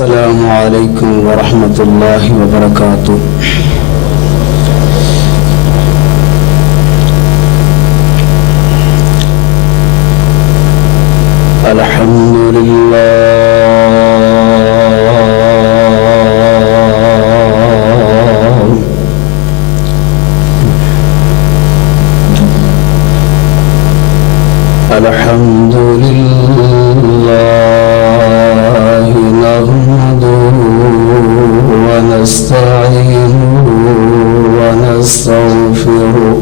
السلام عليكم ورحمة الله وبركاته. الحمد لله الحمد لله نحمده ونستعينه ونستغفره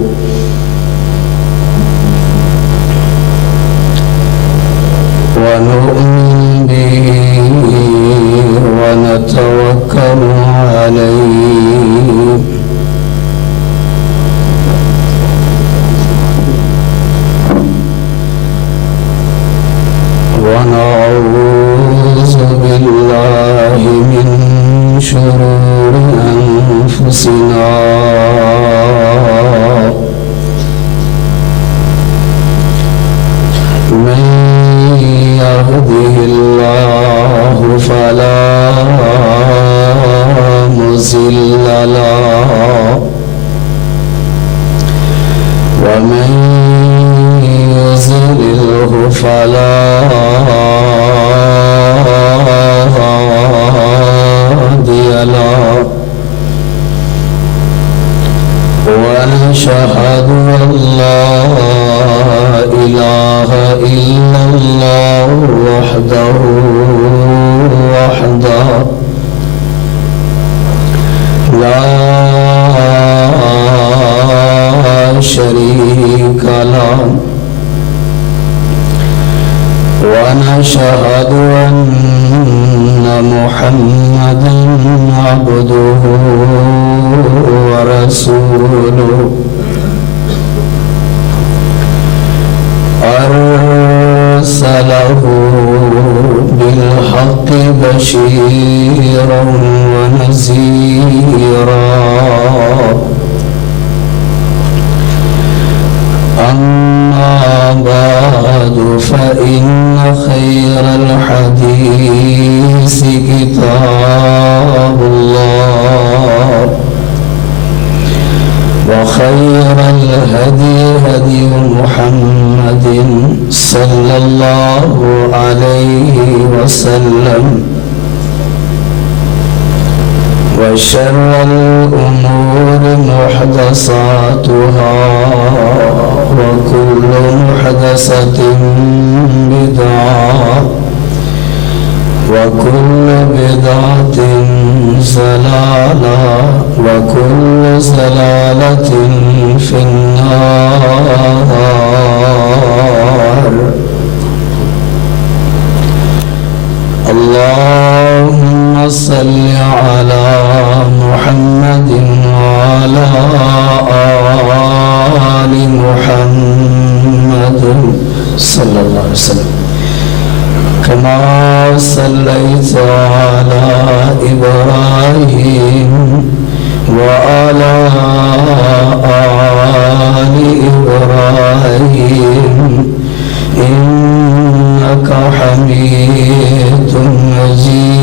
ونؤمن به ونتوكل عليه ونعوذ بالله من شرور أنفسنا من يهده الله فلا مضل له ومن يضلله فلا هادي له ونشهد أن لا إله إلا الله وحده لا شريك له ونشهد أن محمدا عبده ورسوله أرسله بالحق بشيرا ونذيرا أما بعد فإن خير الحديث كتاب الله وخير الهدي هدي محمد صلى الله عليه وسلم وشر الأمور محدثاتها وكل محدثة بدعة وكل بدعة ضلالة وكل ضلالة في النار. اللهم صل على محمد وعلى آل محمد صلى الله عليه وسلم كما صليت على إبراهيم وعلى آل إبراهيم إنك حميد مجيد.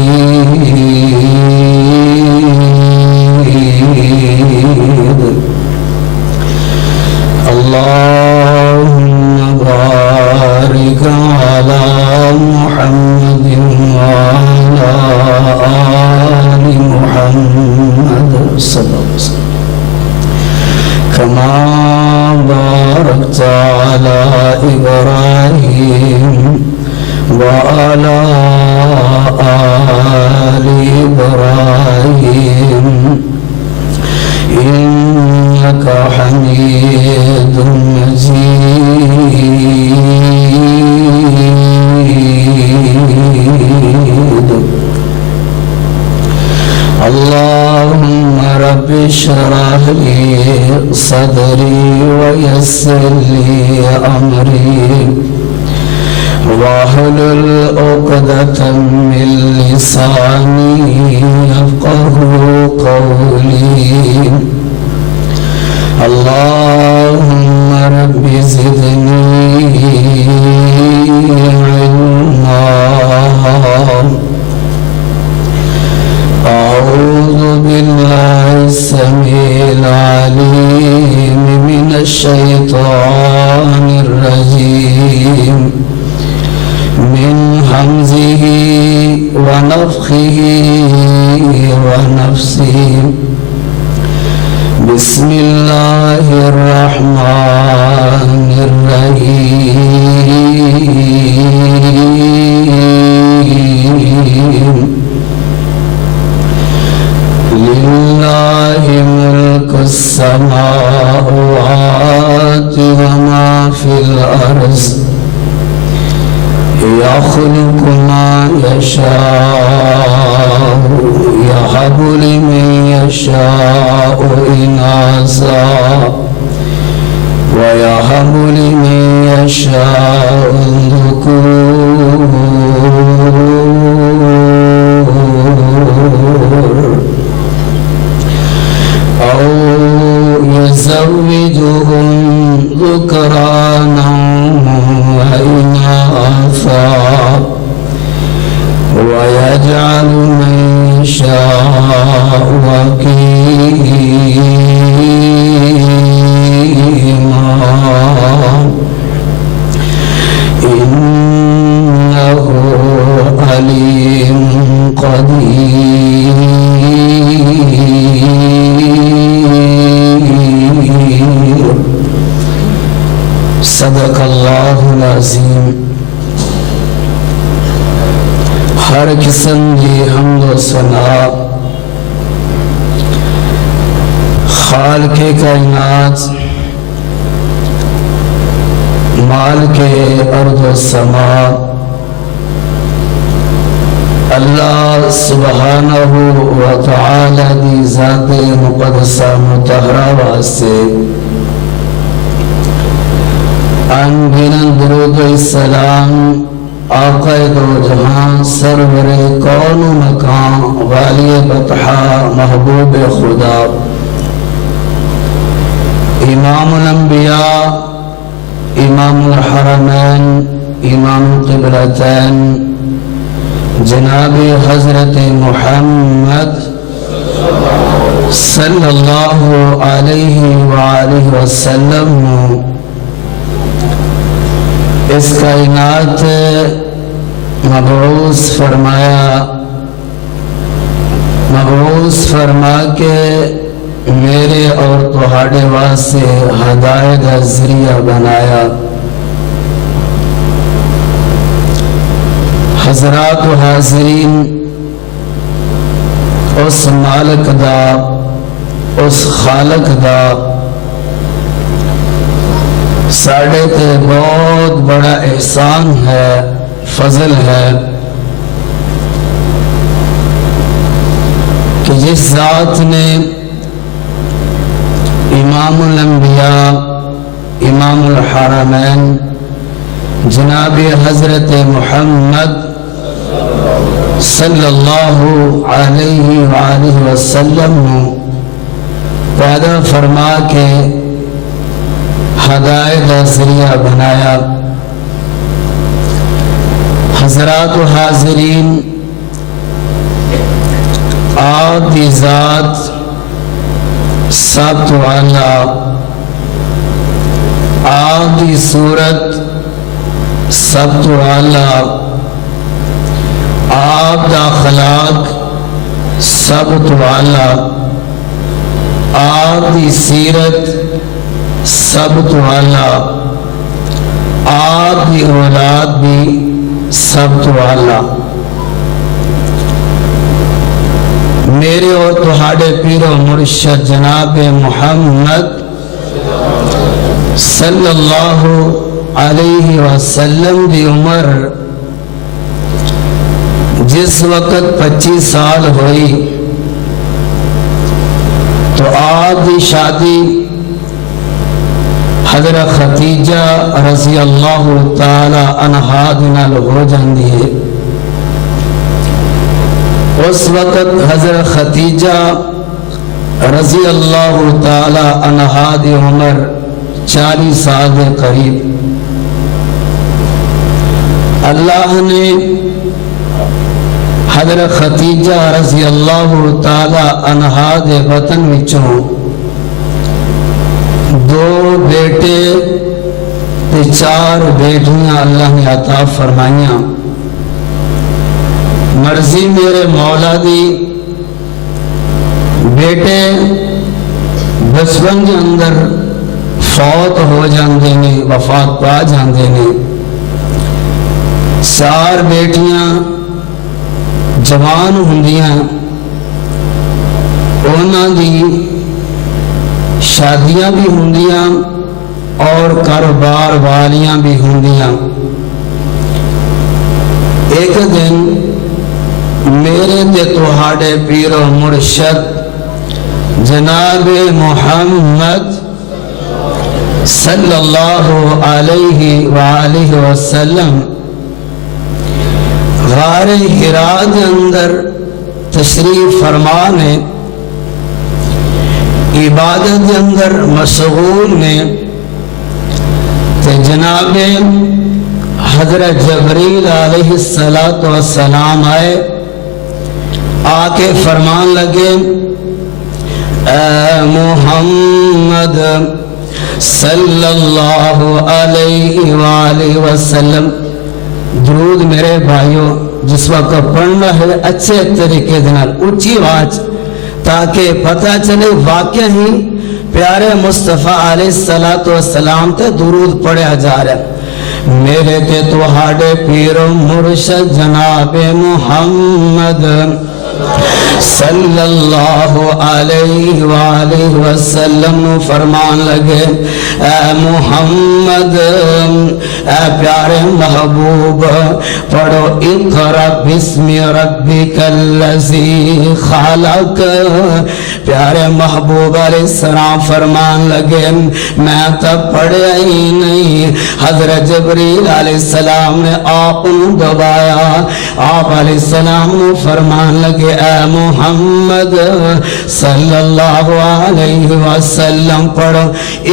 اللهم بارك على محمد وعلى آل محمد صلى الله عليه وسلم كما باركت على إبراهيم وعلى آل إبراهيم إنك حميد مجيد. اللهم رب اشرح لي صدري ويسر لي أمري واحلل عقدة من لساني يفقهوا قولي. اللهم رب زدني علما ونفخه ونفسه بسم الله الرحمن الرحيم لله ملك السماوات وما في الأرض يخلق ما يشاء يهب لمن يشاء إناثا ويهب لمن يشاء الذكور أو يزوجهم ذكرانا وإناثا ويجعل من يشاء وكيما إنه عليم قدير صدق اللہ العظیم. ہر قسم کی حمد و ثنا خالق کائنات مالک ارض و سما اللہ سبحانہ و تعالی دی ذات مقدسہ مطہرہ واسطے انگنن درود و السلام آقا دو جہاں سرور کون و مکان والی بطحا محبوب خدا امام الانبیاء امام الحرمین امام القبلتین جناب حضرت محمد صلی اللہ علیہ وآلہ وسلم اس کائنات مبعوث فرما کے میرے اور تہاڑے واسطے ہدایت کا ذریعہ بنایا. حضرات و حاضرین، اس مالک دا اس خالق دا ساڑھے تے بہت بڑا احسان ہے، فضل ہے کہ جس ذات نے امام الانبیاء امام الحرمین جناب حضرت محمد صلی اللہ علیہ وآلہ وسلم پیدا فرما کے ہدایت کا ذریعہ بنایا. حضرات و حاضرین، آپ کی ذات سب تو اعلیٰ، آپ کی صورت سب تو اعلیٰ، آپ کا اخلاق سب تو اعلیٰ، آپ کی سیرت سب تو اعلیٰ، آپ کی اولاد بھی سب تو اعلیٰ. میرے اور تہاڑے پیر و مرشد جناب محمد صلی اللہ علیہ وسلم دی عمر جس وقت 25 سال ہوئی تو آپ دی شادی حضرت خدیجہ رضی اللہ تعالی عنہا نال ہو جاندی ہے. اس وقت حضرت خدیجہ رضی اللہ تعالی عنہا دی عمر 40 سال کے قریب. اللہ نے حضرت خدیجہ رضی اللہ تعالی عنہا دے وطن وچوں 2 بیٹے تے 4 بیٹیاں اللہ نے عطا فرمائیاں. مرضی میرے مولا دی بیٹے بچپن کے اندر فوت ہو جاندے نے، وفات پا جاندے نے، چار بیٹیاں جوان ہوندیاں، انہاں دی شادیاں بھی ہوندیاں اور کاروبار والیاں بھی ہوندیاں۔ ایک دن میرے تے تہاڈے پیر و مرشد جناب محمد صلی اللہ علیہ وآلہ وسلم غار حراء کے اندر تشریف فرما نے، عبادت کے اندر مشغول نے، تے جناب حضرت جبریل علیہ السلام آئے، آ کے فرمان لگے اے محمد صلی اللہ علیہ وآلہ وسلم، درود میرے بھائیوں جس وقت پڑھنا ہے اچھے طریقے دنال اونچی آواز، تاکہ پتہ چلے واقعہ ہی پیارے مصطفیٰ علیہ السلام تے درود پڑھا جا رہا ہے۔ میرے تے تہاڈے پیر و مرشد جناب محمد صلی اللہ علیہ وآلہ وسلم فرمان لگے اے محمد، اے پیارے محبوب، پڑھو اقرأ بسم ربک الذی خلق۔ پیارے محبوب علیہ السلام فرمان لگے میں تب پڑھیا ہی نہیں، حضرت جبریل علیہ السلام نے آپ دبایا، آپ علیہ السلام نے فرمان لگے اے محمد صلی اللہ علیہ وسلم پڑھو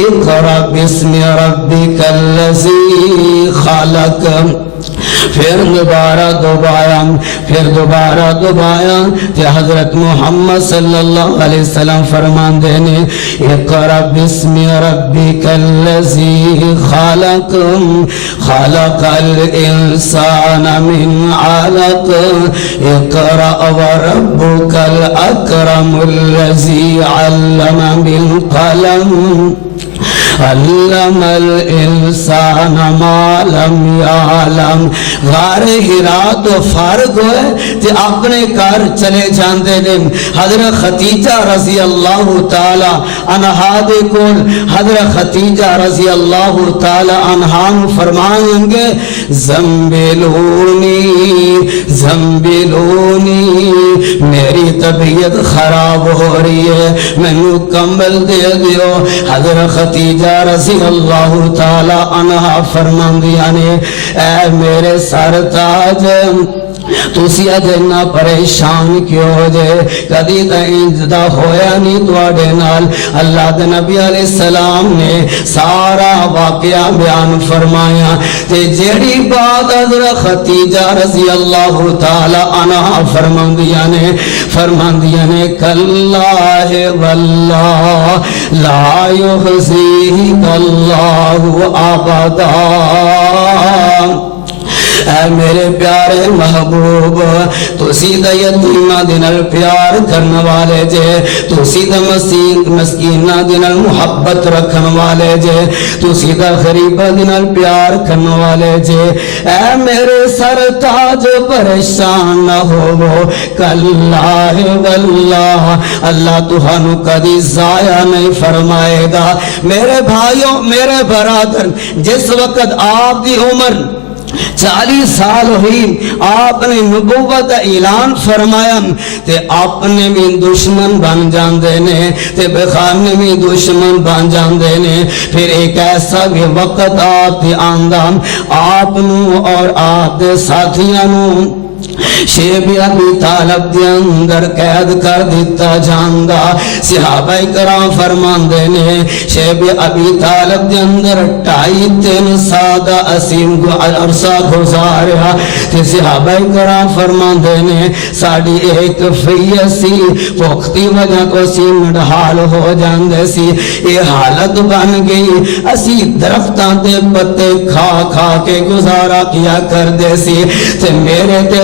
اقرأ بسم ربک الذی خلق۔ پھر دوبارہ دبایا کہ حضرت محمد صلی اللہ علیہ وسلم فرمان دینے اقرأ بسم ربک الذی خلق، خلق الانسان من علق، اقرأ وربک الاکرم الذی علم بالقلم، علم الانسان ما لم یعلم۔ غار حراء تو فارغ ہوئے تے اپنے کار چلے جاندے نے۔ حضرت خدیجہ رضی اللہ تعالی عنہا دے کول حضرت خدیجہ رضی اللہ تعالی عنہا فرمائیں گے زنبلونی زنبلونی، میری طبیعت خراب ہو رہی ہے، میں کمبل دے دیو۔ حضرت خدیجہ رضی اللہ تعالی عنہا فرمان دیا نے اے میرے سرتاج تسی اتنا پریشان کیوں ہو جائے، کدی تینجدہ ہویا نہیں تواڈے نال۔ اللہ دے نبی علیہ السلام نے سارا واقعہ بیان فرمایا تے جیڑی بات حضرت خدیجہ رضی اللہ تعالی عنہا فرمان دیا نے کاللہ واللہ لا یخزیک اللہ ابدا۔ اے میرے پیارے محبوب، تو سیدھا یتیمہ دنال پیار کرنے والے جے، تو سیدھا مسکینہ دنال محبت رکھنے والے جے، تو سیدھا غریبہ دنال پیار کرنے والے جے۔ اے میرے سرتاج پریشان نہ ہو، کاللہ واللہ اللہ تہانو کدی ضائع نہیں فرمائے گا۔ میرے بھائیوں، میرے برادر، جس وقت آپ دی عمر 40 سال ہوئی، آپ نے نبوت اعلان فرمایا تے آپ نے بھی دشمن بن جاندے نے، تے بخان نے بھی دشمن بن جاندے نے۔ پھر ایک ایسا بھی وقت آتے آندہ آپ نو اور آپ دے ساتھیاں نو شیب ابی طالب دے اندر قید کر دیتا جاندہ۔ صحابہ کرام فرمان دینے شیب ابی طالب دے اندر 2.5-3 سادہ اسیم کو عرصہ گزاریا تے صحابہ کرام فرمان دینے ساڑی ایک فیسی وقتی وجہ کو سیم ڈھال ہو جاندے سی، یہ حالت بن گئی اسی درختان دے پتے کھا کھا کے گزارا کیا کر دے سی تے میرے تے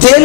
3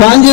5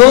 2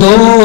2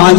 5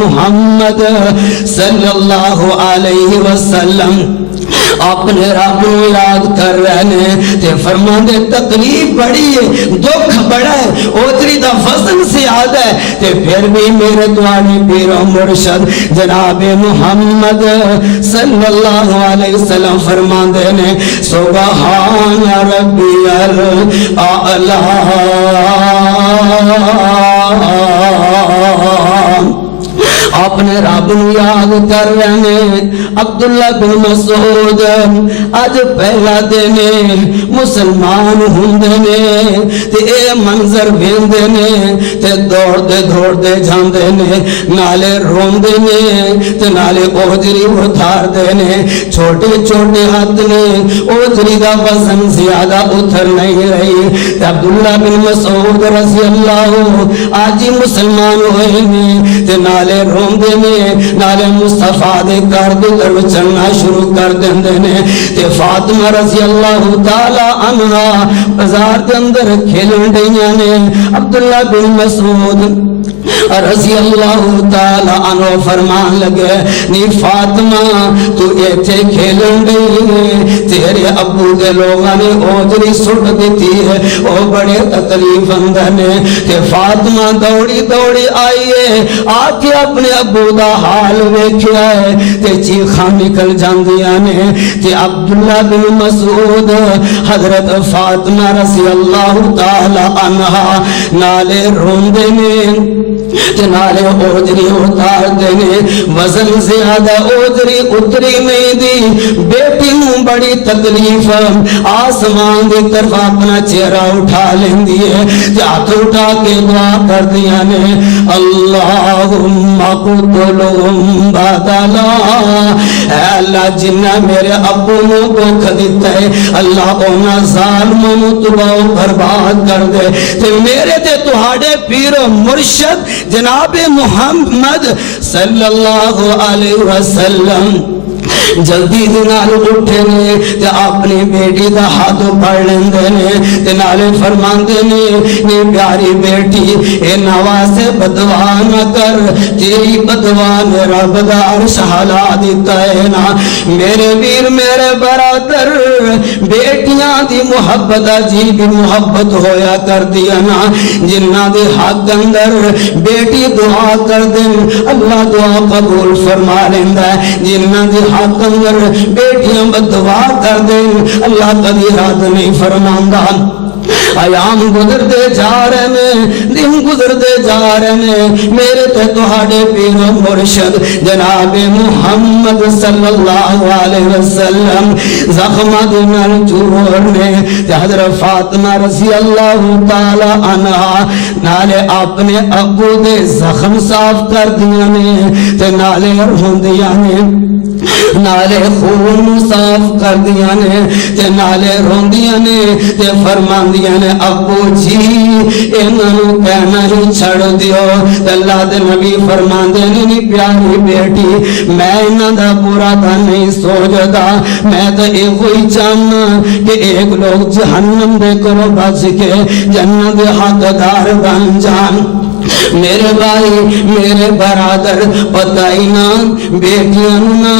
محمد صلی اللہ علیہ وسلم اپنے رب کو یاد کر رہے تے فرماندے تکلیف بڑی ہے، دکھ بڑا ہے، اوتری دا وزن زیادہ ہے، تے پھر بھی میرے دوانی پیر و مرشد جناب محمد صلی اللہ علیہ وسلم فرماندے نے سبحان ربی الاعلی۔ اپنے رب نو یاد کر رہے عبداللہ بن مسعود اج پہلا دن مسلمان ہوندے نے تے اے منظر ویندے نے تے دوڑدے دوڑدے جاندے نے نالے روندے نے تے نالے اوجری اتاردے نے، چھوٹے چھوٹے ہاتھ نے، اوجری دا وزن زیادہ اتر نہیں رہی تے عبداللہ بن مسعود رضی اللہ آج ہی مسلمان ہوئے نے تے نالے روندے نے، نالے مصطفیٰ دے گھر دے در چلنا شروع کر دیندے نے تے فاطمہ رضی اللہ تعالی عنہا بازار دے اندر کھیلن ڈیاں نے۔ عبداللہ بن مسعود رضی اللہ تعالی عنہ فرمان لگے نی فاطمہ تو ایتھے کھیلن ڈی تیرے ابو دے لوگاں نے اوجری سٹ دیتی ہے، او بڑے تکلیف اندر نے تے فاطمہ دوڑی دوڑی آئیے آ کے اپنے ابو دا حال ویکھیا ہے تے چیخاں نکل جاندیاں نے تے عبداللہ بن مسعود حضرت فاطمہ رضی اللہ تعالی عنہا نالے روندے نے تے نالے اوجری اتار دینے، وزن زیادہ اوجری اتری نہیں دی، بیٹی ہوں بڑی تکلیف آسمان دی طرف اپنا چہرہ اٹھا لیندی ہے، ہاتھ اٹھا کے دعا کر دیا نے اللہم قتلہم بدلا، اے اللہ جنہ میرے ابو نو دکھ دیتا ہے اللہ اونا ظالموں نو تباہ برباد کر دے تے میرے تے تہاڑے پیر و مرشد جناب محمد صلی اللہ علیہ وسلم جلدی دنال اٹھے نے تے اپنی بیٹی دا ہاتھ پڑھ لیندے نے تے نالے فرماندے نے نی پیاری بیٹی اے نواز بدوا نہ کر، تیری بدوا نے رب دا عرش ہلا دیتا ہے نا۔ میرے ویر میرے برادر بیٹیاں دی محبت جی بھی محبت ہویا کر دیا نا، جنہ دے حق اندر بیٹی دعا کر دیں اللہ دعا قبول فرما لیندا ہے، جنہ دے حق اندر بیٹیاں بدعا کر دیں اللہ کبھی رد نہیں فرماندا۔ ایام گزر دے جا رہے میں، دن گزر دے جا رہے میں، میرے تے تہاڑے پیر و مرشد جناب محمد صلی اللہ علیہ وسلم زخمہ دنال چورنے تے حضرت فاطمہ رضی اللہ تعالی عنہا نالے اپنے ابو دے زخم صاف کر دیا نے تے نالے روندیا نے، نالے خون صاف کر دیا نے تے نالے روندیا نے تے فرماندیا نے ابو جی انہوں کہنا ہی چھڑ دیو۔ اللہ دے نبی فرماندے نے پیاری بیٹی میں انہاں دا برا دا نہیں سوچدا، میں تو ایک ہوئی چاہنا کہ ایک لوگ جہنم دے کرو بچ کے جنت دے حقدار بن جان۔ میرے بھائی میرے برادر پتہ ہی نہ بیٹیاں نہ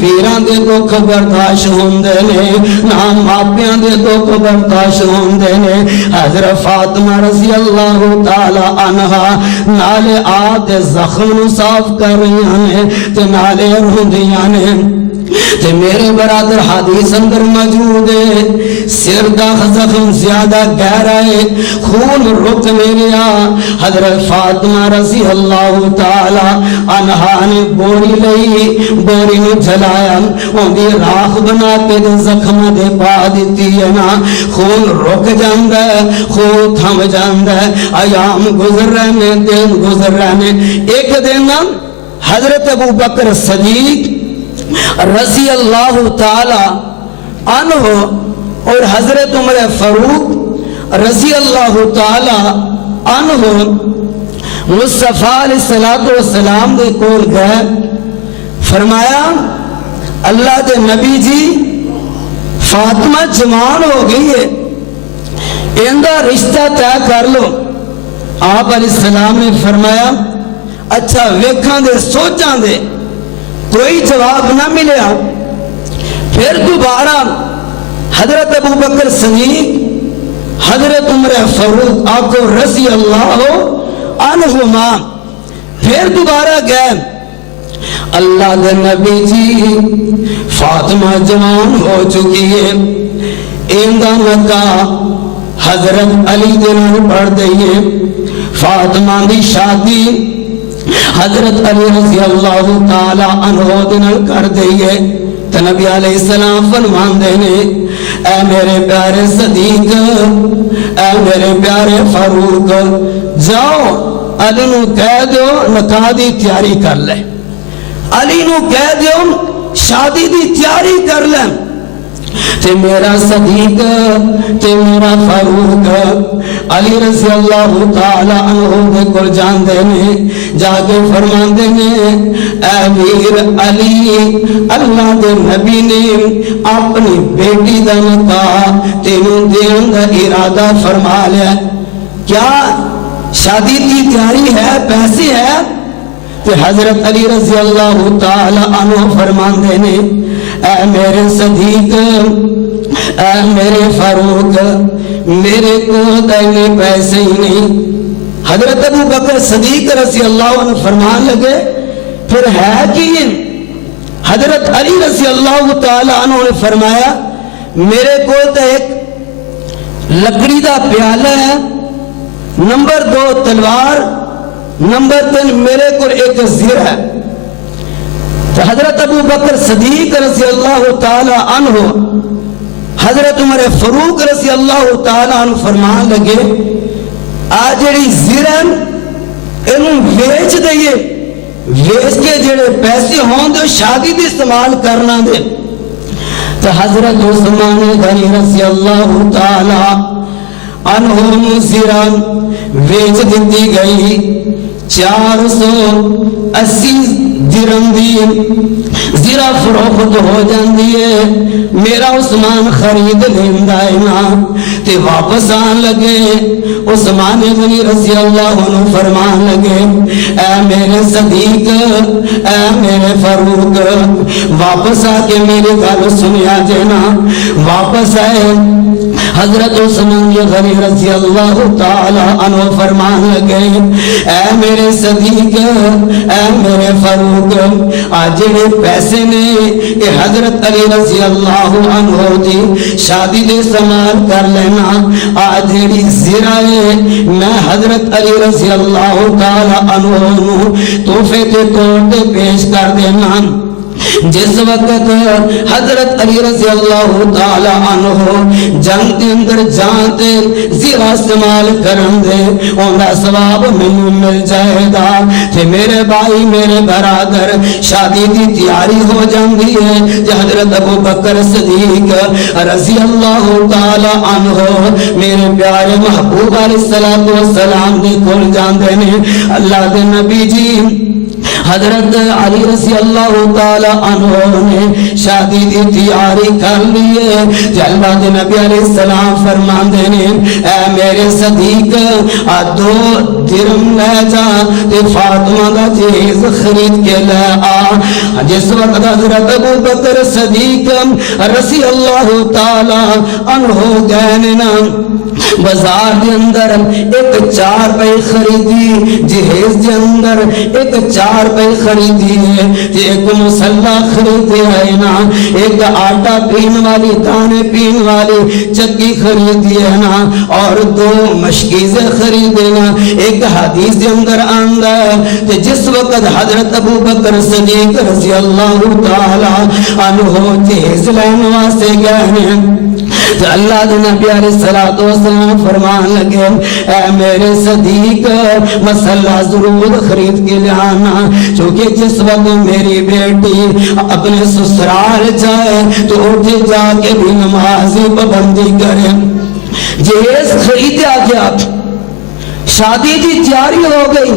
ویراں دے دکھ برداشت ہوندے نے نہ ماپیاں دے دکھ برداشت ہوندے نے۔ حضرت فاطمہ رضی اللہ تعالی عنہا نالے آد زخم نو صاف کر رہی نے تے نالے روندیاں نے تے میرے برادر حدیث اندر موجود ہے سر دا زخم زیادہ گہرا ہے خون رک نہیں رہا۔ حضرت فاطمہ رضی اللہ تعالی عنہا نے بوری لئی، بوری نو جلایا، ان دی راکھ بنا کے زخم دے پا دیتی ہے نا، خون رک جاندہ ہے، خون تھم جاندہ ہے۔ ایام گزر رہنے، دن گزر رہنے، ایک دن حضرت ابو بکر صدیق رضی اللہ تعالی عنہ اور حضرت عمر فاروق رضی اللہ تعالی عنہ مصطفیٰ علیہ السلام دے کول گئے، فرمایا اللہ دے نبی جی فاطمہ جوان ہو گئی ہے، ان کا رشتہ طے کر لو۔ آپ علیہ السلام نے فرمایا اچھا ویکھاں دے سوچاں دے کوئی جواب نہ ملیا. پھر دوبارہ حضرت ابو بکر صدیق حضرت عمر فاروق آقا رضی اللہ عنہما پھر دوبارہ گئے. اللہ دے نبی جی فاطمہ جوان ہو چکی ہے، ایندہ نکاح حضرت علی دن پڑھ دئیے. فاطمہ دی شادی حضرت علی رضی اللہ تعالی عنہ دن کر دئیے. تو نبی علیہ السلام فرمان دینے اے میرے پیارے صدیق، اے میرے پیارے فاروق، جاؤ علی نو کہہ دو نکاح دی تیاری کر لے، علی نو کہہ دو شادی دی تیاری کر لے. تے میرا صدیق تے میرا فاروق علی رضی اللہ تعالی عنہ دے کول جان دینے، جا کے فرمان دینے اے امیر علی، اللہ دے نبی نے اپنی بیٹی دا نکاح تینوں دین دا ارادہ فرما لیا، کیا شادی کی تیاری ہے، پیسے ہے؟ تے حضرت علی رضی اللہ تعالی عنہ فرمان دینے اے میرے صدیق، اے میرے فاروق، میرے کو دینے پیسے ہی نہیں. حضرت ابو بکر صدیق رضی اللہ عنہ فرمان لگے پھر ہے کہ حضرت علی رضی اللہ تعالی عنہ نے فرمایا میرے کو تو ایک لکڑی دا پیالہ ہے، نمبر 2 تلوار، نمبر 3 میرے کو ایک زر ہے. تو حضرت ابو بکر صدیق رضی اللہ تعالی عنہ حضرت عمر فاروق رضی اللہ تعالی عنہ فرمان لگے آجڑی زرن انہوں ویچ دئیے، ویچ کے جڑے پیسے ہوں دے شادی دی استعمال کرنا دے. تو حضرت عثمان غنی رضی اللہ تعالی عنہ زرن ویچ دیتی گئی 480 درہم دی زرہ فروخت ہو جاندی ہے. میرا عثمان خرید لیندہ ہے نا تے واپس آن لگے. عثمان غنی رضی اللہ عنہ فرمان لگے اے میرے صدیق، اے میرے فاروق، واپس آ کے میری گل سنیا جینا. واپس آئے حضرت عثمان غنی رضی اللہ تعالی عنہ فرمان لگے اے میرے صدیق، اے میرے فاروق، آجڑے پیسے نے کہ حضرت علی رضی اللہ عنہ دی شادی دے استعمال کر لینا، آجڑی زرائے میں حضرت علی رضی اللہ تعالی عنہ تحفے کے طور پہ پیش کر دینا. جس وقت حضرت علی رضی اللہ تعالی عنہ جنگ کے اندر جانتے زیرہ استعمال کرن دے انہا ثواب میں مل جائے گا. کہ میرے بھائی، میرے برادر، شادی کی تیاری ہو جاندی ہے. کہ حضرت ابو بکر صدیق رضی اللہ تعالی عنہ میرے پیارے محبوب علیہ السلام نے کھول جاندے نے. اللہ دے نبی جی حضرت علی رضی اللہ تعالی عنہ نے شادی دی تیاری کر لیے. اللہ دے نبی علیہ السلام فرمان دینے اے میرے صدیق 2 درہم لے جا تے فاطمہ دا جہیز خرید کے لے آ. جس وقت حضرت ابو بکر صدیق رضی اللہ تعالی عنہ گئے نا بازار دے اندر ایک 4 پے خریدی، جہیز دے اندر ایک 4 پے خریدی ہے، ایک مسلح خریدی ہے نا، ایک آٹا پین والی دانے پین والی چکی خریدی ہے نا، اور 2 مشکیزیں خریدے نا. ایک حدیث دے اندر آندہ ہے جس وقت حضرت ابو بکر صدیق رضی اللہ تعالی عنہ جہیز لین واسطے گئے ہیں تو اللہ دے نبی علیہ السلام فرمان لگے اے میرے صدیق مسلح ضرور خرید کے لانا، چونکہ جس وقت میری بیٹی اپنے سسرال جائے تو اٹھے جا کے بھی نمازی پابندی کرے. جہیز خریدیا گیا، شادی کی تیاری ہو گئی.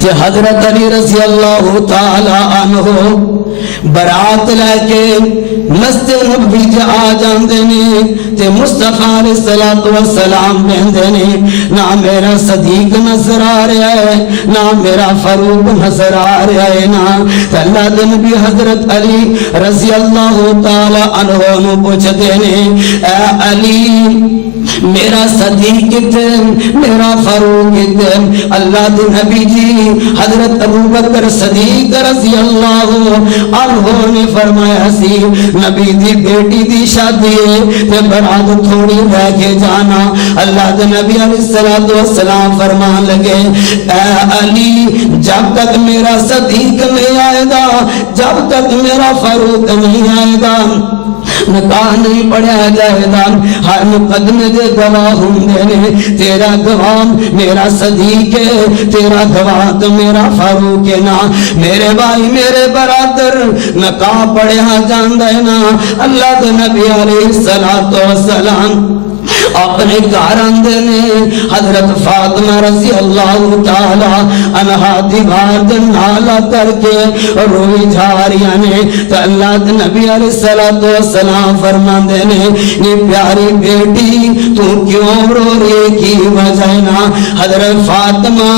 کہ حضرت علی رضی اللہ تعالی عنہ برات لے کے مسجد نبوی تے آ جاندے نے تے مصطفیٰ علیہ الصلوۃ والسلام کہندے نے نہ میرا صدیق نظر آ رہا ہے نہ میرا فاروق نظر آ رہا ہے نا اللہ دے نبی حضرت علی رضی اللہ تعالی عنہ نو پوچھتے نے اے علی میرا صدیق کتے میرا فاروق کتے اللہ دے نبی جی حضرت ابو بکر صدیق رضی اللہ عنہ نے فرمایا سی نبی دی بیٹی دی شادی ہے تے برات تھوڑی رہ کے جانا اللہ دے نبی علیہ السلام فرمان لگے اے علی جب تک میرا صدیق نہیں آئے گا جب تک میرا فاروق نہیں آئے گا نکاح نہیں پڑھا جائے گا ہر مقدمے دے گواہ ہوندے نے تیرا گواہ میرا صدیق ہے تیرا گواہ تو میرا فاروق ہے نا میرے بھائی میرے برادر نکاح پڑھا جاندا ہے نا اللہ دے نبی علیہ الصلوۃ والسلام اپنے گھر آندے نے حضرت فاطمہ رضی اللہ تعالی عنہا دیوار دے نالا کر کے روئی جا رہی نے تو اللہ دے نبی علیہ الصلوۃ والسلام فرماندے نے نی پیاری بیٹی تو کیوں رو رہی کی وجہ نا حضرت فاطمہ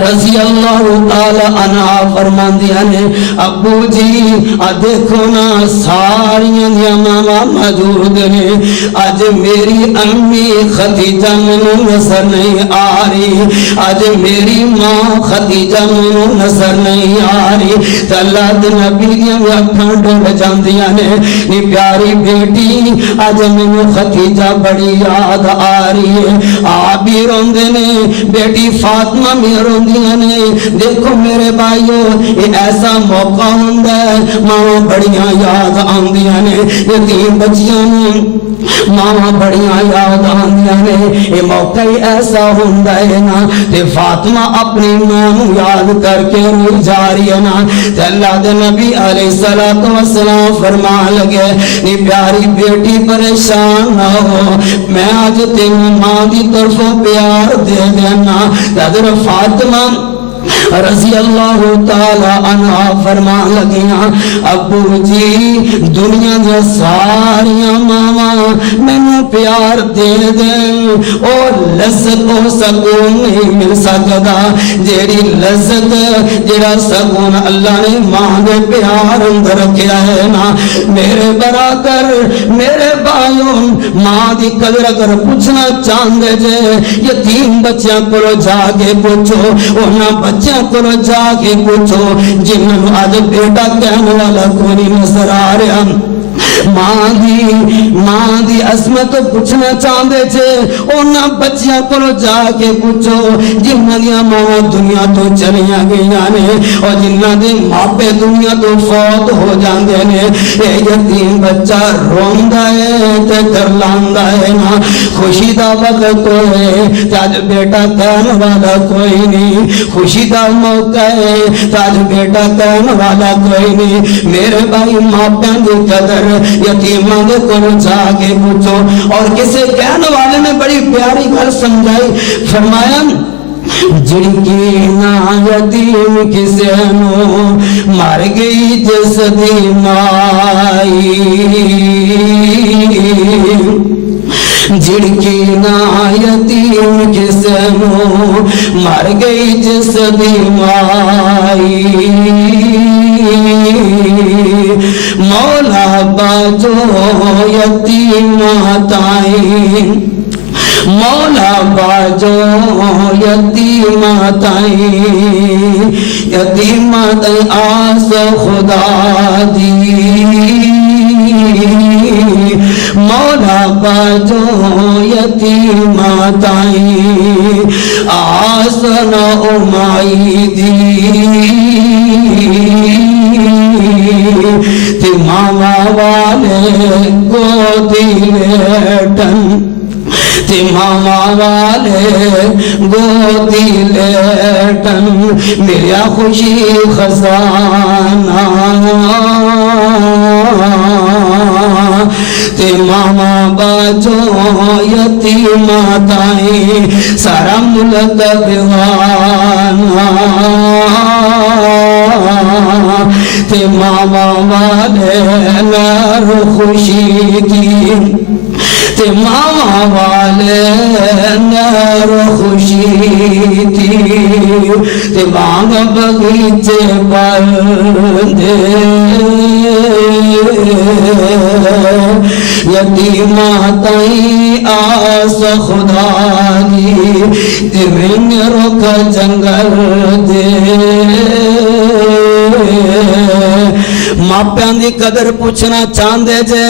رضی اللہ تعالی عنہ فرماندیاں نے ابو جی دیکھو نا ساریاں دیا ماما موجود نے آج میری امی خدیجہ منو نظر نہیں آ رہی آج میری ماں خدیجہ منو نظر نہیں آ رہی تو اللہ دے نبی دیا اکھاں ڈول جاندیاں نے نی پیاری بیٹی آج منو خدیجہ بڑی یاد آ رہی ہے آپ بھی روندے نے بیٹی فاطمہ میں روندیاں نے دیکھو میرے بھائیو یہ ایسا موقع ہوندا ہے ماں بڑیاں یاد آندیاں نے یتیم بچیاں نے ماں بڑیاں یاد آندیاں نے یہ موقع ہی ایسا ہوندا ہے نا تے فاطمہ اپنی ماں یاد کر کے روئی جا رہی ہے نا تے اللہ دے نبی علیہ الصلوۃ والسلام فرمان لگے نی پیاری بیٹی پریشان نہ ہو میں آج تیری ماں دی طرفوں پیار دے دینا حضرت فاطمہ رضی اللہ تعالی عنہ فرمان لگیاں ابو جی دنیا دیا ساریاں ماما مینوں پیار دے دیں اور لذت و سکون نہیں مل سکتا جیڑی لذت جیڑا سکون اللہ نے ماں دے پیار اندر رکھیا ہے نا میرے برادر میرے بھائیوں ماں دی قدر اگر پوچھنا چاہندے جے یتیم بچیاں کو جا کے پوچھو انہاں بچیاں کو جا کے پوچھو جنہوں آج بیٹا کہنے والا کوئی نظر آ رہا ماں دی عظمت پوچھنا چاہندے چھے اونا بچیاں کو جا کے پوچھو جنہاں دیا ماں دنیا تو چلیاں گئیاں نے اور جنہاں دے ماپے دنیا تو فوت ہو جاندے نے اے یتیم بچہ روندہ ہے تے کرلاندہ ہے نا خوشی دا وقت ہے تاج بیٹا کہنے والا کوئی نہیں خوشی دا موقع ہے تاج بیٹا کہنے والا کوئی نہیں میرے بھائی ماپیاں دی قدر یتیماں دے کول جا کے پوچھو اور کسے کہنے والے نے بڑی پیاری گل سمجھائی فرمایا جڑکی نا یتیم کسے نو مر گئی جس دی مائی جڑکی نا یتیم کسے نو مر گئی جس دی مائی مولا باجو یتیم تائیں مولا باجو یتیم تائیں یتیم تائیں آس خدا دی مولا باجو یتیم تائیں آس نہ امائی دی تی ماما والے گودی لیٹن تی ماما والے گودی لیٹن میرا خوشی خزانہ تے ماما باجو یتیم تائیں سارا ملک دیوانا تے ماما والے نار خوشی دی تے ماما والے نار خوشی دی تے بانگ بغیچے بندے یتیماں تائیں آس خدا دی تے رنگ رکھ جنگل دے ماپیاں دی قدر پوچھنا چاندے جے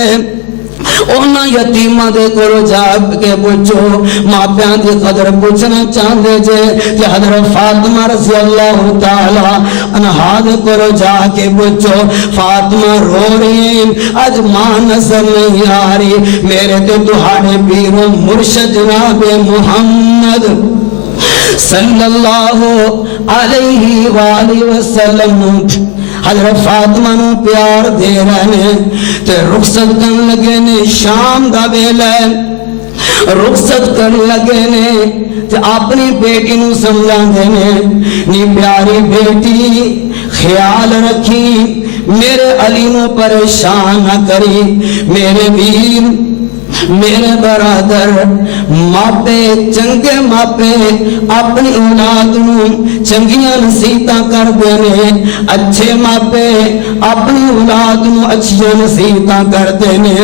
اونا یتیمہ دے کولو جا کے پوچھو ماپیاں دی قدر پوچھنا چاندے جے کہ حضرت فاطمہ رضی اللہ تعالی عنہا دے کولو جا کے پوچھو فاطمہ رو رہی ہیں آج ماں نظر نہیں آ رہی میرے تے تہاڑے پیر و مرشد جناب محمد صلی اللہ علیہ وآلہ وسلم حضرت فاطمہ نو پیار دے رہنے تے رخصت کر لگے نے شام دا ویلا رخصت کر لگے نے تے اپنی بیٹی نو سمجھا دینے نی پیاری بیٹی خیال رکھی میرے علی نو پریشان نہ کری میرے ویر میرے برادر ماپے چنگے ماپے اپنی اولاد نو چنگیاں نصیحتاں کر دینے اچھے ماپے اپنی اولاد نو اچھیاں نصیحتاں کر دینے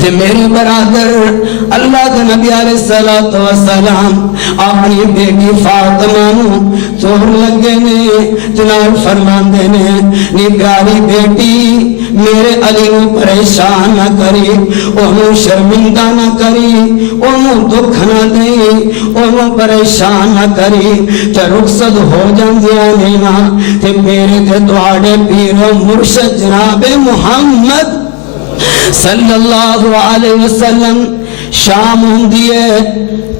تے میرے برادر اللہ کے نبی علیہ السلام اپنی بیٹی فاطمہ نو توڑ لگے نے تنال فرمان دینے نی پیاری بیٹی میرے علی نو پریشان نہ کری انہوں شرمندہ نہ کری انہوں دکھ نہ دئی انہوں پریشان نہ کری تے رخصت ہو جاندیاں نینا تے میرے تے دوڑے پیر و مرشد جناب محمد صلی اللہ علیہ وسلم شام ہوندی ہے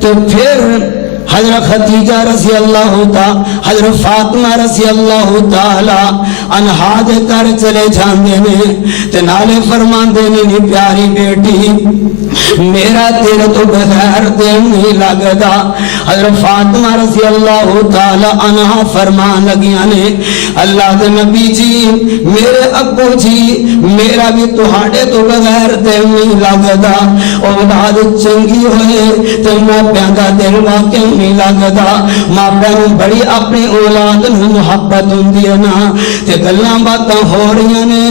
تو پھر حضرت خدیجہ رضی اللہ تعالی حضرت فاطمہ رضی اللہ تعالی عنہا دے کر چلے جاندے نے تے نالے فرمان دینے نی پیاری بیٹی میرا تیرے تو بغیر دین نہیں لگدا حضرت فاطمہ رضی اللہ تعالی عنہا فرمان لگیاں نے اللہ دے نبی جی میرے ابو جی میرا بھی تہاڑے تو بغیر دین نہیں لگدا اولاد چنگی ہوئے تے میں پیاندا دل واقع نہیں لگدا ماں بہن بڑی اپنی اولاد نو محبت ہوندی ہے نا تے گلاں باتاں ہو رہی نے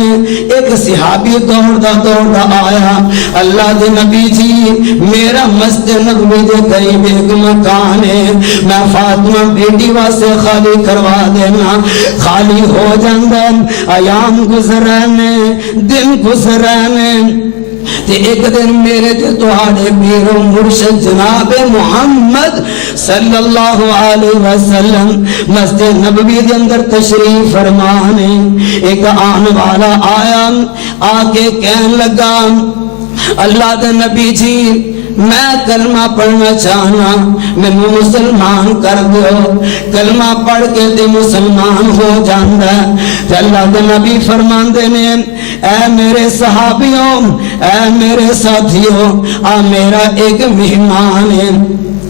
ایک صحابی دوڑدا آیا اللہ دے نبی جی میرا مسجد نبوی دے قریب ایک مکان ہے میں فاطمہ بیٹی واسطے خالی کروا دینا خالی ہو جاندے ایام گزرنے دن گزرنے تے ایک دن میرے تے تہاڑے پیر و مرشد جناب محمد صلی اللہ علیہ وسلم مسجد نبوی دے اندر تشریف فرمانے ایک آن والا آیا آکے کہن لگا اللہ دے نبی جی میں کلمہ پڑھنا چاہنا میں مسلمان کر دو کلمہ پڑھ کے دے مسلمان ہو جاندہ تے اللہ دے نبی فرمان دینے اے میرے صحابیوں اے میرے ساتھیوں آ میرا ایک مہمان ہے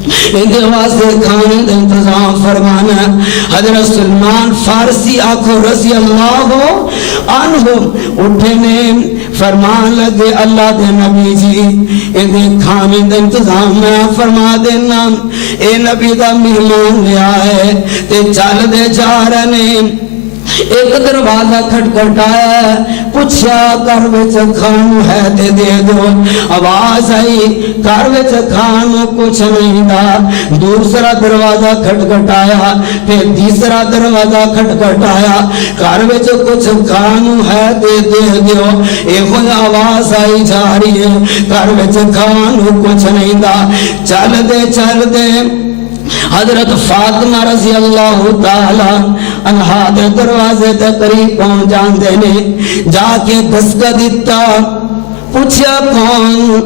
اندھے واسطے کھانے دا انتظام فرمانا حضرت سلمان فارسی آنکھوں رضی اللہ عنہ اٹھنے فرمان لگے اللہ دے نبی جی اندھے کھانے دا انتظام میں فرما دینا اے نبی دا مہمان لے آئے تے چال دے جا رہنے ایک دروازہ کھٹکھٹایا پوچھا گھر وچ کھانو ہے تے دے دو آواز آئی گھر وچ کھانو کچھ نہیں دا دوسرا دروازہ کھٹکھٹایا پھر تیسرا دروازہ کھٹکھٹایا گھر وچ کچھ کھانو ہے تے دے دو ایک آواز آئی جا رہی ہے گھر وچ کھانو کچھ نہیں دا چل دے حضرت فاطمہ رضی اللہ تعالی عنہا دے دروازے تے قریب پہنچ جاندے نے جا کے دسکا دیتا پوچھا کون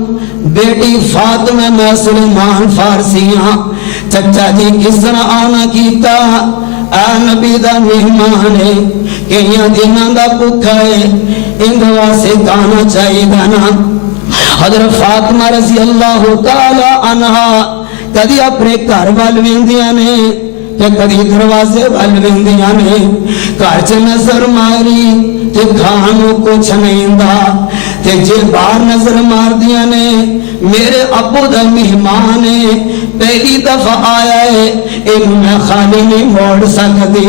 بیٹی فاطمہ میں سلیمان فارسیاں چچا جی کس طرح آنا کیتا اے نبی دا مہمان ہے کئیاں دنوں دا بھوکا ہے اندوا سے گانا چاہیے گانا حضرت فاطمہ رضی اللہ تعالی عنہا کدی اپنے گھر وال ویندیاں نے تے کدی دروازے ول ویندیاں نے گھر چ نظر ماری تے کھانوں کچھ نہیں دا تے جے باہر نظر مار دیاں نے میرے ابو دا مہمان ہے پہلی دفعہ آیا ہے اینو میں خالی نہیں موڑ سکتی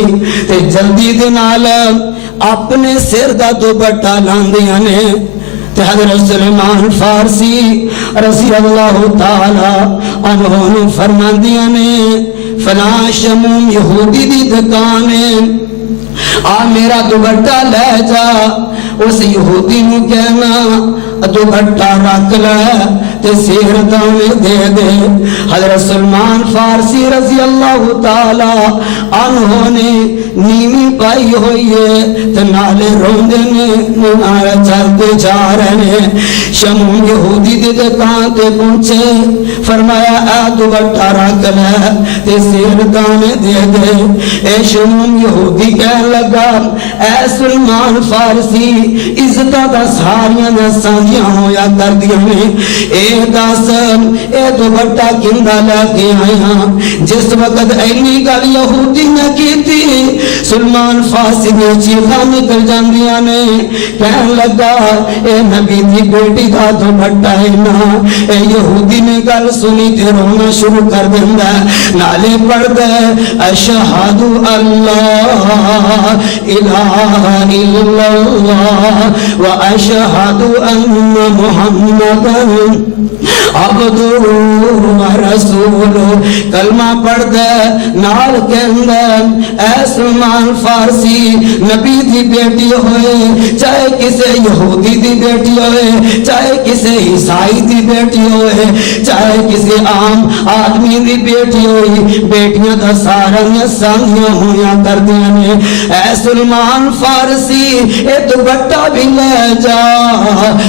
تے جلدی دے نال اپنے سر دا دوپٹہ لاندیاں نے تے حضرت سلیمان فارسی رضی اللہ تعالی عنہ فرماندیاں نے فلاں شموم یہودی دی دکان ہے آ میرا دوپٹہ لے جا اس یہودی نو کہنا دوپٹہ رکھ لے تے سیر دانے دے دے حضرت سلمان فارسی رضی اللہ تعالی عنہ نے نیوی پائی ہوئی ہے تے نالے روندے نے نالے چلتے جا رہے ہیں شموم یہودی دے دکان تے پہنچے فرمایا اے دوپٹہ رکھ لے تے سیر دانے دے دے اے شموم یہودی کہنے لگا اے سلمان فارسی عزتہ دا ساریاں دا سانگیاں ہویا کر دیا نے اے دس اے دوپٹہ کندہ لے کے آیا جس وقت اینی گل یہودی نے کی تھی سلمان فارسی نے چیخا نکل جان دیا نے کہنے لگا اے نبی دی بیٹی دا دوپٹہ ہے نا اے یہودی نے گل سنی تے رونا شروع کر دیندا نالے پڑھ دے اشہد اللہ الہ الا اللہ واشہد ان محمدًا عبدہ ورسولہ کلمہ پڑھ دے نال کہندے اے سلمان فارسی نبی دی بیٹی ہوئے چاہے کسے یہودی دی بیٹی ہوئے چاہے کسے عیسائی دی بیٹی ہوئے چاہے کسے عام آدمی دی بیٹی ہوئی بیٹیاں دا سارا سانگیاں ہویا کر دیا نے اے سلمان فارسی اے دوپٹہ بھی لے جا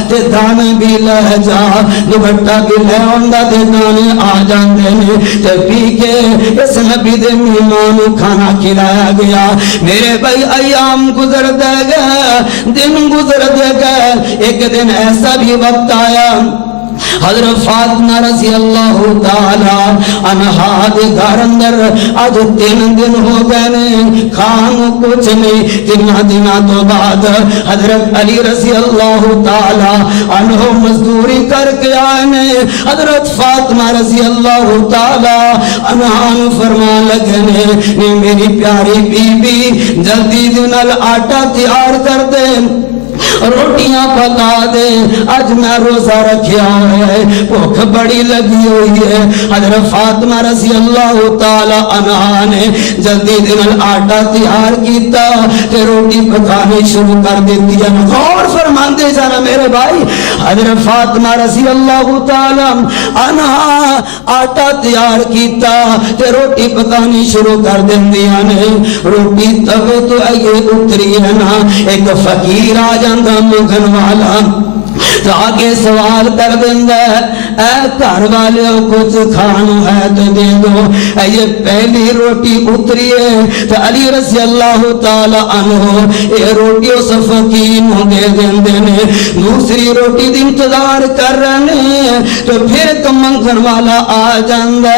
تے دانے بھی لے جا دوپٹہ بھی لے آندا تے دانے آ جاندے نے تے پی کے اس نبی دے مہمان کھانا کھلایا گیا میرے بھائی ایام گزر دے گئے دن گزر دے گئے ایک دن ایسا بھی وقت آیا حضرت فاطمہ رضی اللہ تعالی عنہا دے گھر اندر آج 3 دن ہو گئے نے کھانو کچھ نہیں 3 دنوں تو بعد حضرت علی رضی اللہ تعالی عنہ مزدوری کر کے آئے نے حضرت فاطمہ رضی اللہ تعالی عنہ فرمان لگے نے میری پیاری بی بی جلدی دنال آٹا تیار کر دے روٹیاں پکا دے آج میں روزہ رکھیا ہے بھوک بڑی لگی ہوئی ہے حضرت فاطمہ رضی اللہ تعالی عنہ نے جلدی دن آٹا تیار کیتا تے روٹی پکانی شروع کر دیتی ہے غور فرماندے جانا میرے بھائی حضرت فاطمہ رضی اللہ تعالی عنہ آٹا تیار کیتا تے روٹی پکانی شروع کر دیندیاں نے روٹی توے تو آئیے اتری ہے نا ایک فقیر آ جاندہ مگن والا تو آگے سوال کر دیں اے گھر والے کچھ کھانو ہے تو دے دو یہ پہلی روٹی اتری ہے تو علی رضی اللہ تعالی عنہ یہ روٹی اس فقیر نو دے دینے دوسری روٹی دی انتظار کر رہے تو پھر کمنگن والا آ جاندہ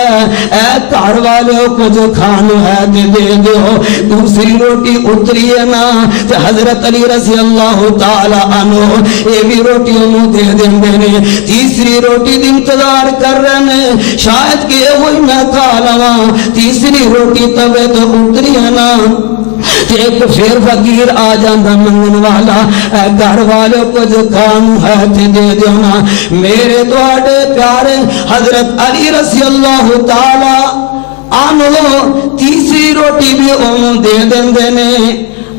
اے گھر والے کچھ کھانو ہے تو دے دو دوسری روٹی اتری ہے نا تو حضرت علی رضی اللہ تعالی عنہ یہ بھی روٹی انہوں دے دینے تیسری روٹی دی انتظار کر رہے شاید کہ وہی میں کھا لواں تیسری روٹی توے تو اتری ہے نا ایک پھر فقیر آ جاندہ منگن والا اے گھر والے کچھ کھانو ہے تے دے دینا میرے دوڑے پیارے حضرت علی رضی اللہ تعالی عنہ تیسری روٹی بھی انہوں دے دینے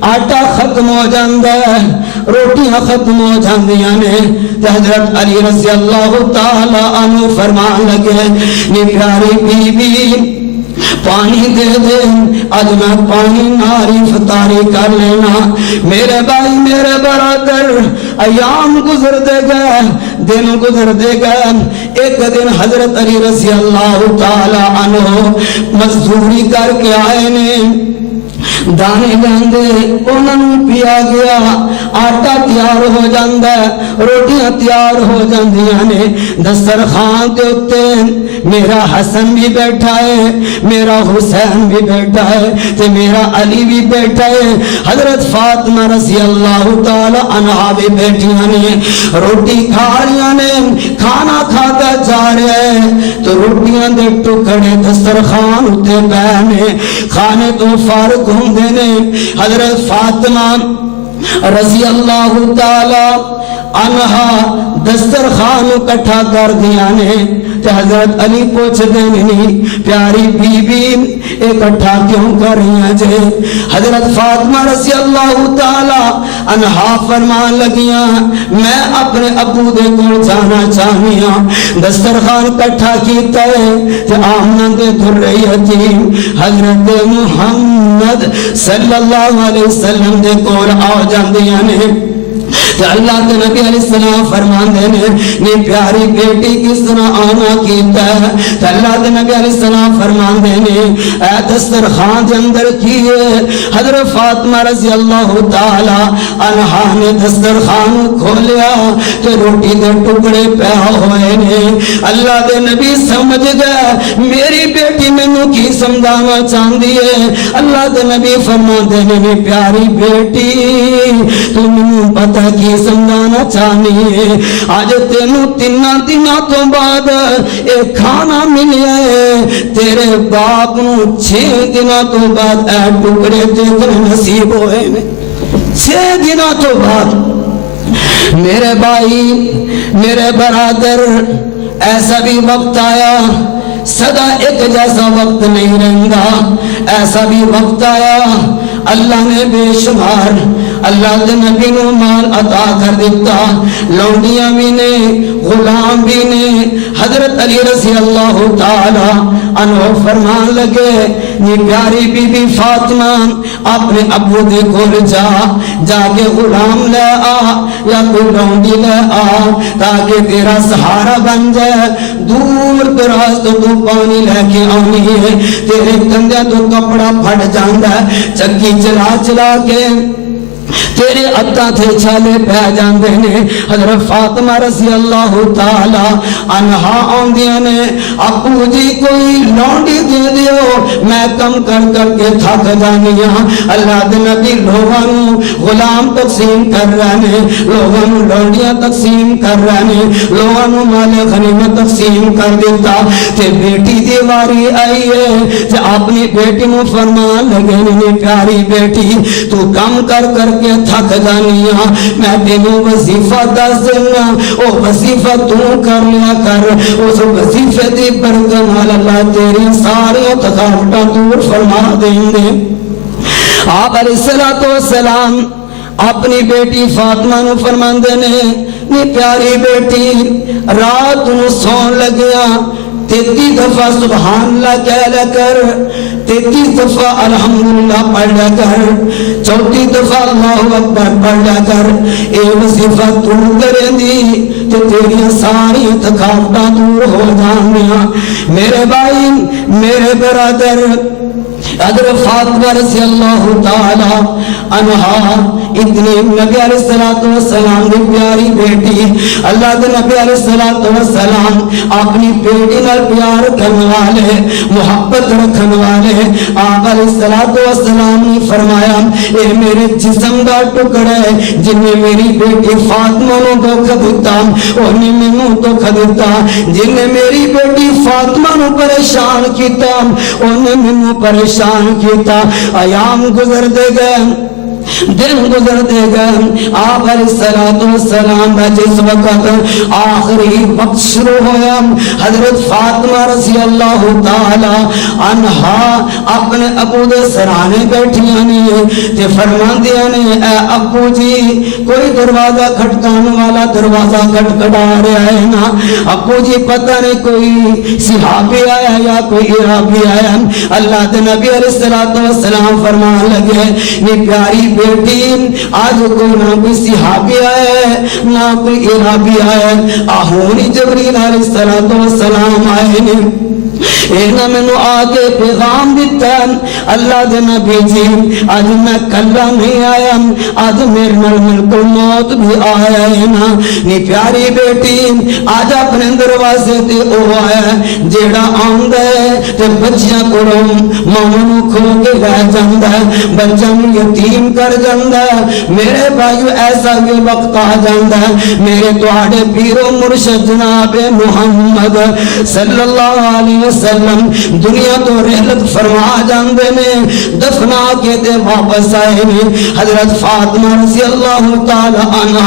آٹا ختم ہو جاندہ ہے روٹیاں ختم ہو جاندیاں نے حضرت علی رضی اللہ تعالی عنہ فرمان لگے نی پیاری بی بی پانی دے دے آج میں پانی ناری فتاری کر لینا میرے بھائی میرے برادر ایام گزر دے گئے دن گزر دے گئے ایک دن حضرت علی رضی اللہ تعالی عنہ مزدوری کر کے آئے نے دانے لیندے انہاں نوں پیا گیا، آٹا تیار ہو جاندا ہے، روٹیاں تیار ہو جاندیاں نے، دسترخوان دے اوتے میرا حسن بھی بیٹھا ہے، میرا حسین بھی بیٹھا ہے تے میرا علی بھی بیٹھا ہے، حضرت فاطمہ رضی اللہ تعالی عنہا بھی بیٹھیاں نے، روٹی کھا رہیاں نے، کھانا کھاتا جا رہا ہے تو روٹیاں دے ٹکڑے دسترخوان اتے پے نے، کھانے تو فارغ ہوندے نے، حضرت فاطمہ رضی اللہ تعالی عنہا دسترخوان اکٹھا کر دیا نے، تے حضرت علی پوچھ دیں نہیں پیاری بی بی اکٹھا کیوں کر رہی ہیں جے؟ حضرت فاطمہ رضی اللہ تعالی عنہا فرمان لگیاں میں اپنے ابو دے کول جانا چاہنی ہاں، دسترخوان اکٹھا کیتا ہے تے آمنہ دے ذریتیم حضرت محمد صلی اللہ علیہ وسلم دے کول آ جاندیاں نے، کہ اللہ کے نبی علیہ السلام فرمان دینے نی پیاری بیٹی کس طرح آنا کیتا ہے، کہ اللہ کے نبی علیہ السلام فرمان دینے اے دسترخوان دے اندر کیے، حضرت فاطمہ رضی اللہ تعالی عنہا نے دسترخوان کھولیا کہ روٹی دے ٹکڑے پہ ہوئے نے، اللہ دے نبی سمجھ گئے میری بیٹی میں نو کی سمجھانا چاندی ہے، اللہ دے نبی فرمان دینے نی پیاری بیٹی تو میں پتہ کی سمجھانا چاہنی ہے، آج تینوں تینہ دنوں تو بعد ایک کھانا ملیا ہے، تیرے باپ نو 6 دنوں تو بعد اے ٹکڑے دیکھنے نصیب ہوئے نے، 6 دنوں تو بعد۔ میرے بھائی میرے برادر ایسا بھی وقت آیا صدا ایک جیسا وقت نہیں رہنگا، ایسا بھی وقت آیا اللہ نے بے شمار اللہ دے نبی نو مال عطا کر دیتا، لونڈیاں بھی نے غلام بھی نے، حضرت علی رضی اللہ تعالی عنہ فرمان لگے یہ پیاری بی بی فاطمہ اپنے ابو دے کول جا کے غلام لے آ یا کوئی لونڈی لے آ تاکہ تیرا سہارا بن جائے، دور دراز تو پانی لے کے آنی ہے، تیرے کندھے تو کپڑا پھٹ جاندا ہے، چکی چلا چلا کے تیرے عطا تھے چھالے پہ جاندے نے۔ حضرت فاطمہ رضی اللہ تعالی عنہا آندیاں نے ابو جی کوئی لونڈی دے دیو میں کم کر کر کے تھک جانیاں، اللہ دے نبی لوگوں غلام تقسیم کر رہے ہیں، لوگوں لونڈیاں تقسیم کر رہے ہیں، لوگوں مال غنیمت تقسیم کر دیتا تے بیٹی دیواری آئی ہے تے اپنی بیٹی نو فرمان لگے نہیں پیاری بیٹی تو کم کر کر کے تھک جانیاں، میں تینوں وظیفہ دس دینا، او وظیفہ تو کر لیا کر، اس وظیفے دی برکت نال اللہ تیری ساری تھکاوٹاں دور فرما دیں گے۔ آپ علیہ السلام اپنی بیٹی فاطمہ نو فرماندے نے نی پیاری بیٹی رات نو سون لگیا 33 دفعہ سبحان اللہ کہہ لے کر، 33 دفعہ الحمدللہ پڑھ لے کر، 34 دفعہ اللہ اکبر پڑھ لے کر، اے وظیفہ تو کریں دی تو تیری ساری تھکاوٹاں دور ہو جانیاں۔ میرے بھائی میرے برادر حضرت فاطمہ رضی اللہ تعالی عنہا اتنی نبی علیہ السلام کی پیاری بیٹی، اللہ کے نبی علیہ السلام اپنی بیٹی نال پیار کرنے والے محبت رکھنے والے، آپ علیہ السلام نے فرمایا اے میرے جسم دا ٹکڑا ہے جن نے میری بیٹی فاطمہ نو دھوکا دیتا انہیں مینوں دھوکا دیتا، جن نے میری بیٹی فاطمہ نو پریشان کیتا انہیں مینوں پریشان کیتا، ایام گزر دے گئے دن گزر دے گئے، آپ علیہ السلام کا جس وقت آخری وقت شروع ہویا حضرت فاطمہ رضی اللہ تعالی عنہا اپنے ابو دے سرانے بیٹھیاں نے تے فرماندیاں نے اے ابو جی کوئی دروازہ کھٹکان والا دروازہ کھٹکھٹا رہا ہے نا، ابو جی پتہ نہیں کوئی صحابی آیا یا کوئی عربی آیا، اللہ دے نبی علیہ السلام فرمان لگے یہ پیاری بیٹی آج کوئی نہ کوئی صحابی آئے نہ کوئی عربی آئے، آہونی جبریل علیہ السلام آئے نے اینا میں نو آگے پیغام دیتا اللہ دے نبی جی آج میں کلا نہیں آیا آج میرے نال ملک الموت بھی آیا ہے نا نی پیاری بیٹی آج اپنے دروازے تے او آیا جیڑا آن دے تے بچیاں کروں مامنو کھو کے رہ جاندہ بچن یتیم کر جاندہ میرے بھائیو ایسا بھی وقت آ جاندہ میرے توڑے پیرو مرشد جناب محمد صلی اللہ علیہ وسلم دنیا تو رحلت فرما جاندے نے دفنا کے دے واپس آئے نے حضرت فاطمہ رضی اللہ تعالی عنہ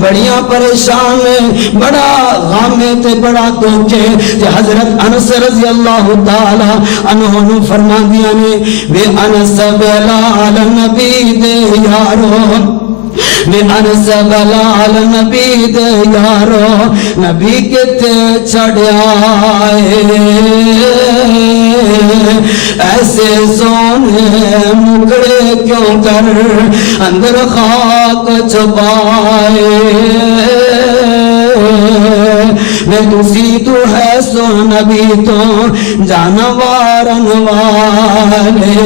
بڑیاں پریشان نے بڑا غامے تے بڑا دکھے تے حضرت انس رضی اللہ تعالی عنہ نے فرما دیا نے وے انس بلال نبی دے یارو میں انس بلال نبی دے یارو نبی کے تے چڑھائے ایسے سونے مکڑے کیوں کر اندر خاک چھپائے میں تسی تو ہے سو نبی تو جانوارن والے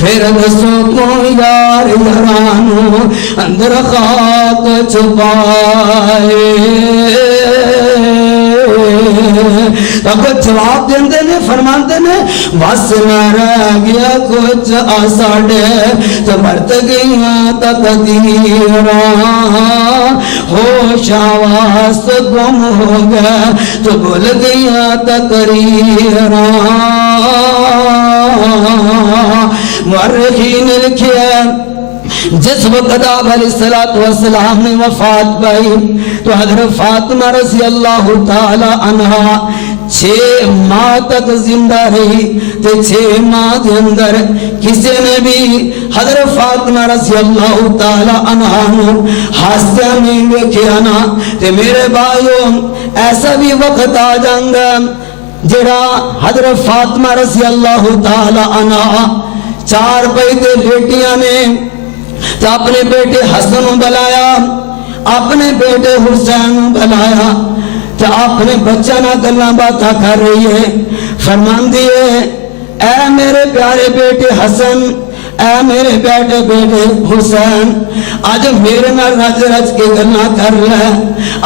پھر دسو کو یار یارانو اندر خاک چھپائے تب جواب دیندے نے فرماندے نے بس نہ رہ گیا کچھ آساڑے تو برت گیا تقدیراں ہوش آواز گم ہو گیا تو بھول گیا تقریراں مورخین نے لکھیا جس وقت آپ علیہ السلام نے وفات پائی تو حضرت فاطمہ رضی اللہ تعالی عنہ 6 ماہ تک زندہ رہی تے 6 ماہ دے اندر کسی نے بھی حضرت فاطمہ رضی اللہ تعالی عنہ نو ہاسیا نہیں دیکھیا نا تے میرے بھائیوں ایسا بھی وقت آ جانگا جڑا حضرت فاطمہ رضی اللہ تعالی عنہ 4 بیٹے بیٹیاں نے تو اپنے بیٹے حسن بلایا اپنے بیٹے حسین بلایا تو اپنے بچہ نہ گلنا باتاں کر رہی ہے فرمان دیئے اے میرے پیارے بیٹے حسن اے میرے بیٹے حسین آج میرے نہ رج رج کے گلنا کر لے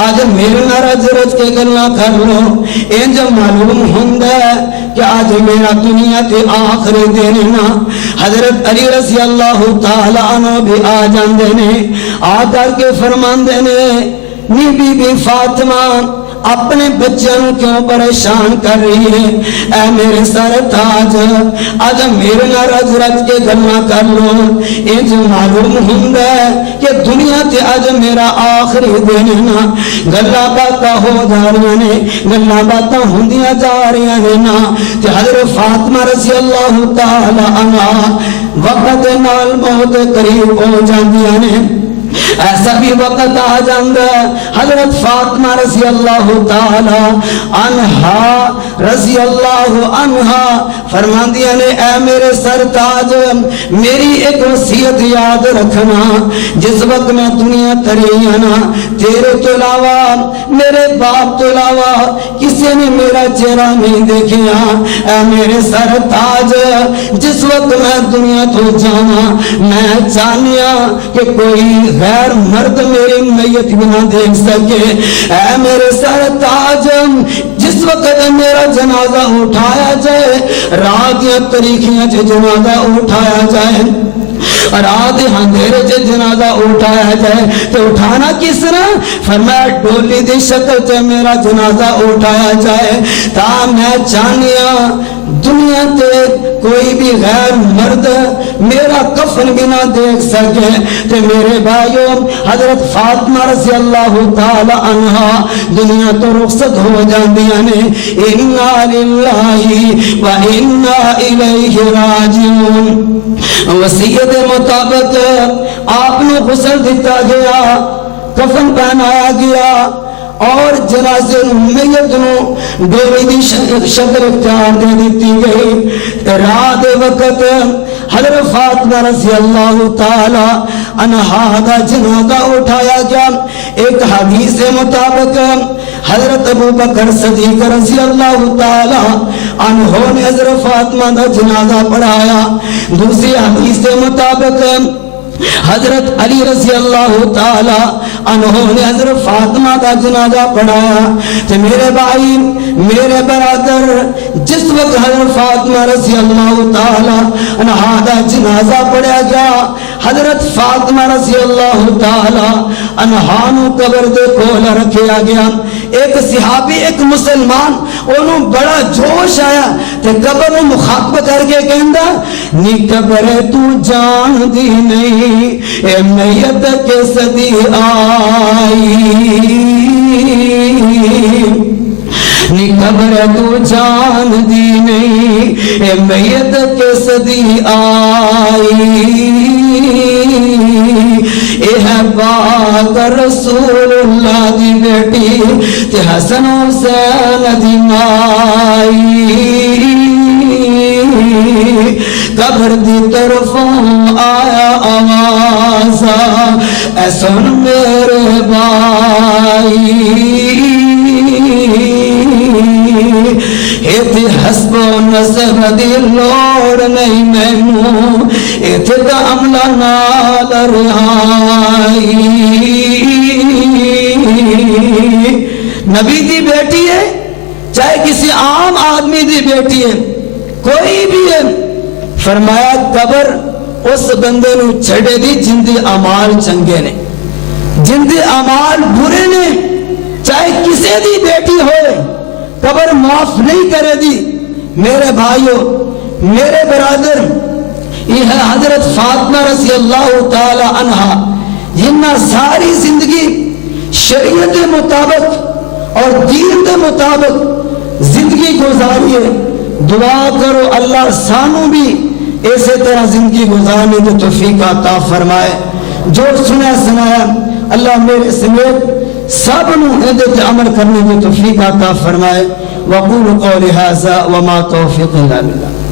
آج میرے نہ رج رج کے گلنا کر لو این جب معلوم ہوندہ ہے کہ آج میرا دنیا تے آخری دینا حضرت علی رضی اللہ تعالی عنہ بھی آ جان دینے آ کر کے فرمان دینے نی بی بی فاطمہ اپنے بچوں کیوں پریشان کر رہی ہے اے میرے سر تاج آج میرے نہ رج رج کے گلنا کر لو یہ جو معلوم ہوں ہے کہ دنیا تے آج میرا آخری دینا گلہ باتا ہو جا رہی نے گلہ باتا ہوندیاں جا رہی ہیں نا تے حضرت فاطمہ رضی اللہ تعالی عنہ وقت نال موت قریب ہو جاندیاں نے ایسا بھی وقت آ جاندہ حضرت فاطمہ رضی اللہ تعالی عنہا رضی اللہ عنہا فرمان دیا نے اے میرے سرتاج میری ایک وصیت یاد رکھنا جس وقت میں دنیا تریانا تیرے تو علاوہ میرے باپ تو علاوہ کسی نے میرا چہرہ نہیں دیکھیا اے میرے سرتاج جس وقت میں دنیا تو جانا میں چاہنیا کہ کوئی غیر مرد میری میت بنا دیکھ سکے اے میرے سرتاج جس وقت میرا جنازہ اٹھایا جائے رات یا طریقیاں سے جنازہ اٹھایا جائے رات اندھیرے سے جنازہ اٹھایا جائے تو اٹھانا کس طرح فرمایا ڈولی دی شکل سے میرا جنازہ اٹھایا جائے تا میں چاہنیا دنیا تے کوئی بھی غیر مرد میرا کفن بھی نہ دیکھ سکے تو میرے بھائیوں حضرت فاطمہ رضی اللہ تعالی عنہ دنیا تو رخصت ہو جاندیاں نے انا للہ و انا الیہ راجعون وصیت مطابق آپ نے غسل دیتا گیا کفن پہنایا گیا اور جنازے میت نو ڈولی دی شکل اختیار دے دیتی گئی۔ رات وقت حضرت فاطمہ رضی اللہ تعالی عنہا دا جنازہ اٹھایا گیا۔ ایک حدیث مطابق حضرت ابو بکر صدیق رضی اللہ تعالی عنہ نے حضرت فاطمہ دا جنازہ پڑھایا۔ دوسری حدیث مطابق حضرت علی رضی اللہ تعالی عنہ نے حضرت فاطمہ کا جنازہ پڑھایا۔ تو میرے بھائی میرے برادر، جس وقت حضرت فاطمہ رضی اللہ تعالی عنہ کا جنازہ پڑھا گیا، حضرت فاطمہ رضی اللہ تعالی عنہ نو قبر دے کول رکھیا گیا۔ ایک صحابی ایک مسلمان انہوں بڑا جوش آیا تے قبر نو مخاطب کر کے کہندا نی قبر تو جان دی نہیں اے میت کے صدی آئی، نی قبر تو جان دی نہیں اے میت کے صدی آئی، اے ہے پاک رسول اللہ دی بیٹی تے حسن حسین دی مائی، قبر دی طرفوں آیا آوازا اے سن میرے بھائی، ایتھے حسب و نصب دی لوڑ نہیں مینوں، ایتھے دا عملہ نال رہائی، نبی دی بیٹی ہے چاہے کسی عام آدمی دی بیٹی ہے کوئی بھی ہے، فرمایا قبر اس بندے نو چھڑے دی جن دے اعمال چنگے نے، جن دے اعمال برے نے، چاہے کسی دی بیٹی ہوئے قبر معاف نہیں کرے دی۔ میرے بھائیو میرے برادر، یہ ہے حضرت فاطمہ رضی اللہ تعالی عنہ جنہ ساری زندگی شریعت مطابق اور دین دے مطابق زندگی گزاری ہے۔ دعا کرو اللہ سانو بھی اسی طرح زندگی گزارنے کی توفیق عطا فرمائے۔ جو سنا سنایا اللہ میرے سمیت سب نو ادھر عمل کرنے کی توفیق عطا فرمائے۔ وقول قول هذا وما توفیق الا بالله۔